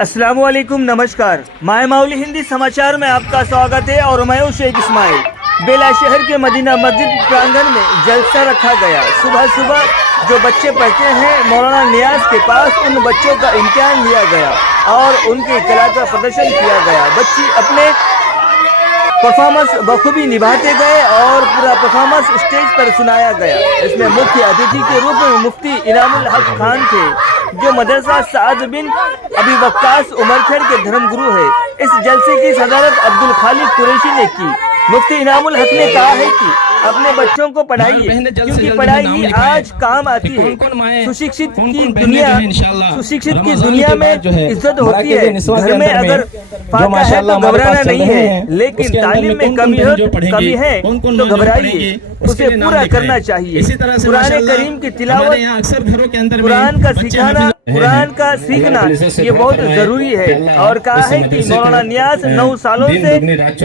अस्सलाम वालेकुम, नमस्कार। माय माउली हिंदी समाचार में आपका स्वागत है और मैं हूं शेख इस्माइल। बेला शहर के मदीना मस्जिद प्रांगण में जलसा रखा गया। सुबह सुबह जो बच्चे पढ़ते हैं मौलाना नियाज के पास, उन बच्चों का इम्तिहान लिया गया और उनकी कला का प्रदर्शन किया गया। बच्चे अपने परफॉर्मेंस बखूबी निभाते गए और पूरा परफॉर्मेंस स्टेज पर सुनाया गया। इसमें मुख्य अतिथि के रूप में मुफ्ती इनामुल हक खान थे, जो मदरसा साद बिन अबी वक्कास उमरखेड़ के धर्मगुरु है। इस जलसे की सदारत अब्दुल खालिक कुरैशी ने की। मुफ्ती इनामुल हक ने कहा है कि अपने बच्चों को पढ़ाइए, क्योंकि पढ़ाई ही आज काम आती है। सुशिक्षित की दुनिया में इज्जत होती है। घर में अगर फाका है तो घबराना नहीं है, लेकिन तालीम में कमी है तो घबराइए, उसे पूरा करना चाहिए। कुरान करीम की तिलावत, कुरान का सिखाना, कुरान का सीखना ये बहुत जरूरी है। और कहा है कि मौलाना नियाज 9 सालों से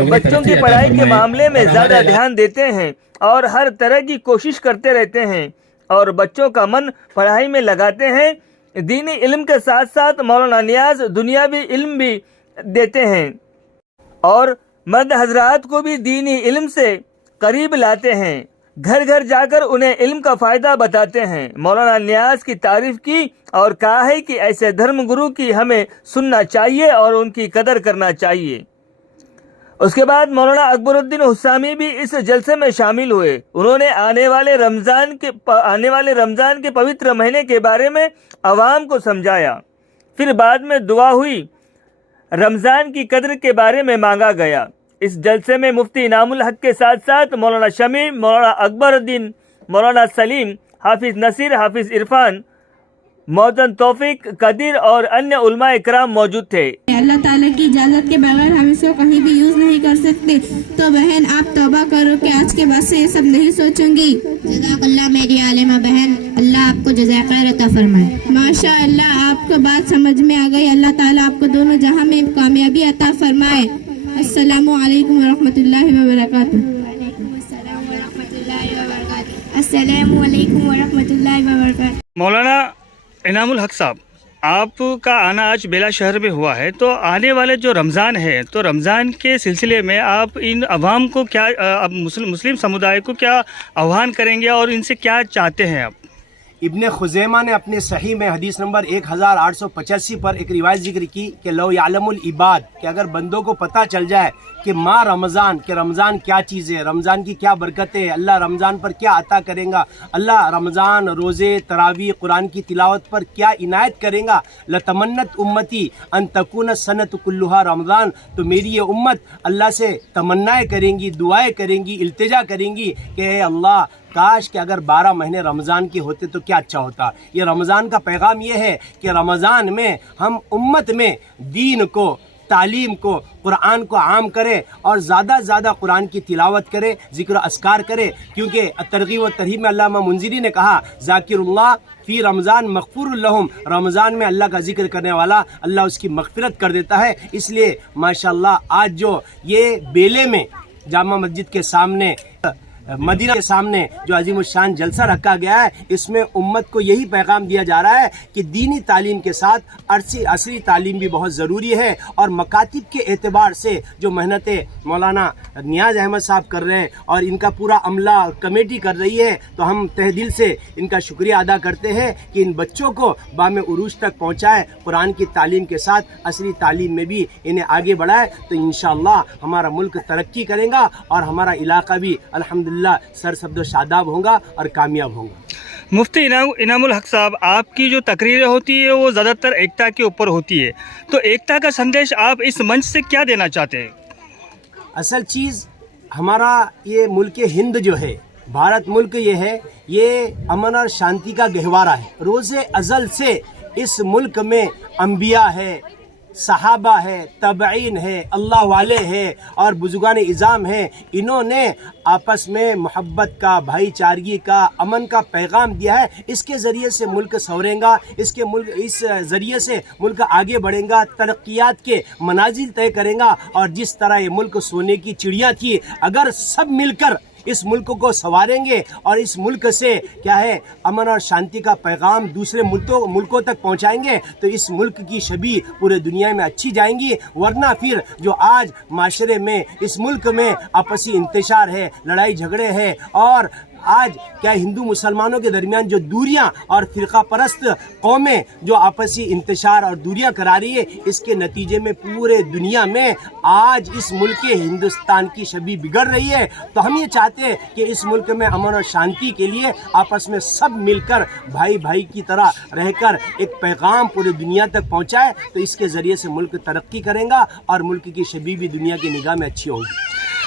बच्चों की पढ़ाई के मामले में ज्यादा ध्यान देते हैं और हर तरह की कोशिश करते रहते हैं और बच्चों का मन पढ़ाई में लगाते हैं। दीनी इल्म के साथ साथ मौलाना नियाज दुनियावी इल्म भी देते हैं और मर्द हजरात को भी दीनी इल्म से करीब लाते हैं। घर घर जाकर उन्हें इल्म का फ़ायदा बताते हैं। मौलाना नियाज की तारीफ की और कहा है कि ऐसे धर्मगुरु की हमें सुनना चाहिए और उनकी कदर करना चाहिए। उसके बाद मौलाना अकबरुद्दीन हुस्सामी भी इस जलसे में शामिल हुए। उन्होंने आने वाले रमज़ान के पवित्र महीने के बारे में अवाम को समझाया। फिर बाद में दुआ हुई, रमज़ान की कदर के बारे में मांगा गया। इस जलसे में मुफ्ती इनामुल हक के साथ साथ मौलाना शमी, मौलाना अकबरुद्दीन, मौलाना सलीम, हाफिज नसीर, हाफिज इरफान, मौतन तौफीक कदीर और अन्य उलमा इकराम मौजूद थे। अल्लाह ताला की इजाज़त के बगैर हम इसको कहीं भी यूज़ नहीं कर सकते। तो बहन आप तौबा करो कि आज के बाद से ये सब नहीं सोचूंगी। जज़ाकल्लाह मेरी आलिमा बहन, अल्लाह आपको जज़ाए खैर अता फरमाए। माशाअल्लाह आपको बात समझ में आ गई। अल्लाह ताला आपको दोनों जहां में कामयाबी अता फरमाए। अस्सलामु अलैकुम व रहमतुल्लाहि व बरकातुहू। अस्सलामु अलैकुम व रहमतुल्लाहि व बरकातुहू। मौलाना इनामुल हक साहब, आपका आना आज बेला शहर में हुआ है, तो आने वाले जो रमज़ान है, तो रमज़ान के सिलसिले में आप इन अवाम को क्या, मुस्लिम समुदाय को क्या आह्वान करेंगे और इनसे क्या चाहते हैं आप? इब्ने खुज़ैमा ने अपने सही में हदीस नंबर 1885 पर एक रिवायत जिक्र की कि लो यालमुल इबाद, कि अगर बंदों को पता चल जाए कि माँ रमज़ान, कि रमज़ान क्या चीज़ है, रमज़ान की क्या बरकतें है, अल्लाह रमज़ान पर क्या अता करेगा, अल्लाह रमज़ान, रोज़े, तरावी, कुरान की तिलावत पर क्या इनायत करेगा। लतमन्नत उम्मती अन तकून सनत कुल्लुहा रमज़ान, तो मेरी ये उम्मत अल्लाह से तमन्नाएँ करेंगी, दुआएँ करेंगी, इल्तिजा करेंगी कि अल्लाह काश कि अगर 12 महीने रमज़ान के होते तो क्या अच्छा होता। ये रमज़ान का पैगाम ये है कि रमज़ान में हम उम्मत में दीन को, तालीम को, कुरान को आम करें और ज़्यादा से ज़्यादा कुरान की तिलावत करें, ज़िक्र अस्कार करें। क्योंकि तरग़ीब व तरहीब में अल्लामा मुंज़िरी ने कहा, ज़ाकिरुल्लाह फ़ी रमज़ान मग़फ़ूरुल लहुम, रमज़ान में अल्लाह का ज़िक्र करने वाला अल्लाह उसकी मग़फ़िरत कर देता है। इसलिए माशाअल्लाह आज जो ये बेले में जामा मस्जिद के सामने, मदीना के सामने जो अजीम शान जलसा रखा गया है, इसमें उम्मत को यही पैगाम दिया जा रहा है कि दीनी तालीम के साथ असरी तालीम भी बहुत ज़रूरी है। और मकातिब के एतबार से जो मेहनतें मौलाना नियाज अहमद साहब कर रहे हैं और इनका पूरा अमला और कमेटी कर रही है, तो हम तहे दिल से इनका शुक्रिया अदा करते हैं कि इन बच्चों को बामे उरूज तक पहुँचाए, कुरान की तालीम के साथ असली तालीम में भी इन्हें आगे बढ़ाए। तो इंशाअल्लाह हमारा मुल्क तरक्की करेगा और हमारा इलाका भी अल्हम्दुलिल्लाह सरसब्द शादाब होगा और कामयाब होगा। मुफ्ती इनामुल हक साहब, आपकी जो तकरीरें होती है वो ज़्यादातर एकता के ऊपर होती है, तो एकता का संदेश आप इस मंच से क्या देना चाहते हैं? असल चीज़ हमारा ये मुल्क हिंद जो है, भारत मुल्क ये है, ये अमन और शांति का गहवारा है। रोज़े अज़ल से इस मुल्क में अंबिया है, सहाबा है, तबईन है, अल्लाह वाले हैं और बुजुर्गान इज़ाम हैं। इन्होंने आपस में मोहब्बत का, भाईचारगी का, अमन का पैगाम दिया है। इसके ज़रिए से मुल्क संवरेगा, इस ज़रिए से मुल्क आगे बढ़ेगा, तरक्यात के मनाजिल तय करेगा। और जिस तरह ये मुल्क सोने की चिड़िया थी, अगर सब मिलकर इस मुल्क को संवारेंगे और इस मुल्क से क्या है अमन और शांति का पैगाम दूसरे मुल्कों तक पहुंचाएंगे तो इस मुल्क की छवि पूरे दुनिया में अच्छी जाएंगी। वरना फिर जो आज माशरे में इस मुल्क में आपसी इंतशार है, लड़ाई झगड़े हैं और आज क्या हिंदू मुसलमानों के दरमियान जो दूरियां और फिरका परस्त कौमें जो आपसी इंतशार और दूरियां करा रही है, इसके नतीजे में पूरे दुनिया में आज इस मुल्क के हिंदुस्तान की छवि बिगड़ रही है। तो हम ये चाहते हैं कि इस मुल्क में अमन और शांति के लिए आपस में सब मिलकर भाई भाई की तरह रहकर एक पैगाम पूरी दुनिया तक पहुंचाए तो इसके ज़रिए से मुल्क तरक्की करेगा और मुल्क की छवि भी दुनिया की निगाह में अच्छी होगी।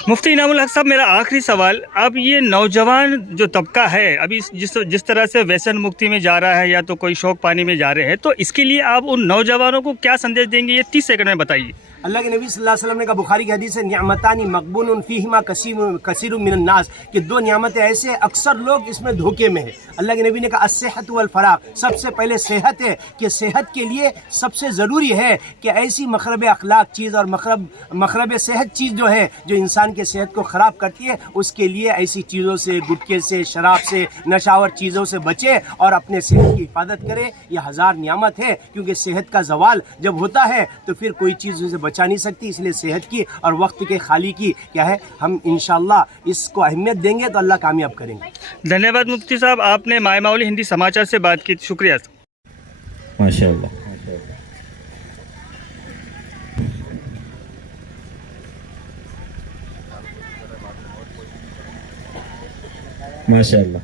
मुफ्ती इनामुल हक साहब, मेरा आखिरी सवाल, अब ये नौजवान जो तबका है अभी जिस तरह से व्यसन मुक्ति में जा रहा है या तो कोई शौक पानी में जा रहे हैं, तो इसके लिए आप उन नौजवानों को क्या संदेश देंगे, ये 30 सेकंड में बताइए। अल्लाह के नबी सल्लल्लाहु अलैहि वसल्लम ने कहा, बुखारी की हदीस है, निअमतानी मक़बूनुन फ़ीहिमा कसीरुम मिनन नास, कि दो नियामतें ऐसे अक्सर लोग इसमें धोखे में है। अल्लाह के नबी ने कहा अस्सेहत वल फराग, सबसे पहले सेहत है कि सेहत के लिए सबसे ज़रूरी है कि ऐसी मखरब अखलाक चीज़ और मखरब सेहत चीज़ जो है जो इंसान के सेहत को ख़राब करती है, उसके लिए ऐसी चीज़ों से, गुटखे से, शराब से, नशावर चीज़ों से बचे और अपने सेहत की हिफाजत करे। यह हज़ार नियामत है, क्योंकि सेहत का ज़वाल जब होता है तो फिर कोई चीज़ उसे बचा नहीं सकती। इसलिए सेहत की और वक्त के खाली की क्या है, हम इंशाअल्लाह इसको अहमियत देंगे तो अल्लाह कामयाब करेंगे। धन्यवाद मुफ्ती साहब, आपने माय माउली हिंदी समाचार से बात की, शुक्रिया। माशाअल्लाह, माशाअल्लाह।